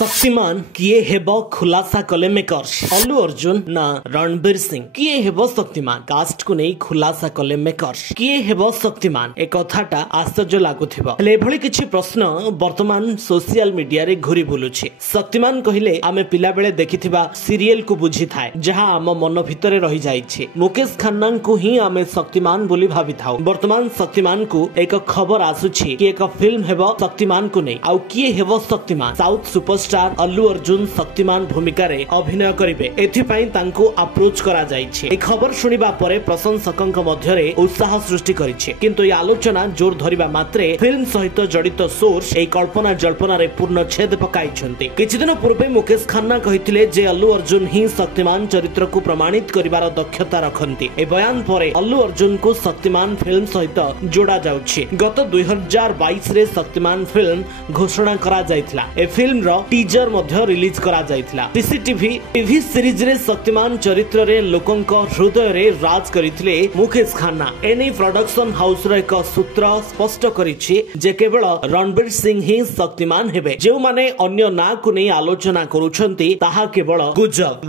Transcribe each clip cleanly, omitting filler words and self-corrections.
शक्तिमान किए हेबो खुलासा कले मेकर्स अल्लू अर्जुन ना रणबीर सिंह किए हेबो शक्तिमान कास्ट को नहीं खुलासा कले मेकर्स किए हेबो शक्तिमान एक कथाटा आश्चर्य लागुथिबो हेले एभଳି କିଛି प्रश्न वर्तमान सोशल मीडिया रे घुरी बुलुछि। शक्तिमान कहिले आमे पिला बेले देखिथिबा सीरियल को बुझी थाए जहां आम मन भितरे रही जाइछि। मुकेश खन्ना को ही आमे शक्तिमान बोली भाबी थाउ। वर्तमान शक्तिमान को एक खबर आसुछि कि एक फिल्म हेबो शक्तिमान को नहीं आउ किए हेबो शक्तिमान साउथ सुपरस्टार अल्लू अर्जुन शक्तिमान भूमिका रे अभिनय करिवे एथिपई तांको अप्रोच करा जाइछि। ए खबर सुनिबा परे प्रशंसकक मध्य रे उत्साह सृष्टि करिछि किंतु ए आलोचना जोर धरिबा मात्रे फिल्म सहित जड़ित सोर्स ए कल्पना जल्पना रे पूर्ण छेद पकाइछन्ति। किछि दिन पूर्वे मुकेश खन्ना कहिथिले जे अल्लू अर्जुन ही शक्तिमान चरित्र को प्रमाणित करिवार दक्षता रखन्ति। ए बयान परे अल्लू अर्जुन को शक्तिमान फिल्म सहित जोड़ा जाउछि। गत 2022 रे शक्तिमान फिल्म घोषणा करा जाइथिला। ए फिल्म रो टीजर मध्य रिलीज करा जाइथिला। सीसीटीवी टीवी सीरीज रे शक्तिमान चरित्र रे लोकंक हृदय रे राज करिथिले Mukesh Khanna. Any production house रो एक सूत्र स्पष्ट करिछि जे केवल रणबीर सिंह ही शक्तिमान हेबे। जे माने अन्य ना को नै आलोचना करूछन्ति ताहा केवल गुजब।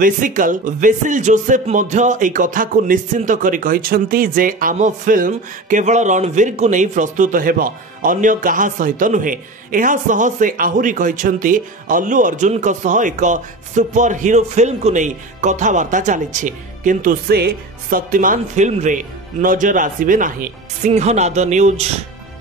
वेसिल जोसेफ मध्य ए कथा को निश्चिंत करी कहिछन्ति जे आम फिल्म केवल रणबीर को नै प्रस्तुत हेबो अन्य कहा सहित नुहे। एहा सह से आहुरी कहिछन्ति अल्लू अर्जुन को सह एक सुपर हीरो फिल्म को नै कथावार्ता चलिछि किंतु से शक्तिमान फिल्म रे नजर आसीबे नाही। सिंहनाद न्यूज।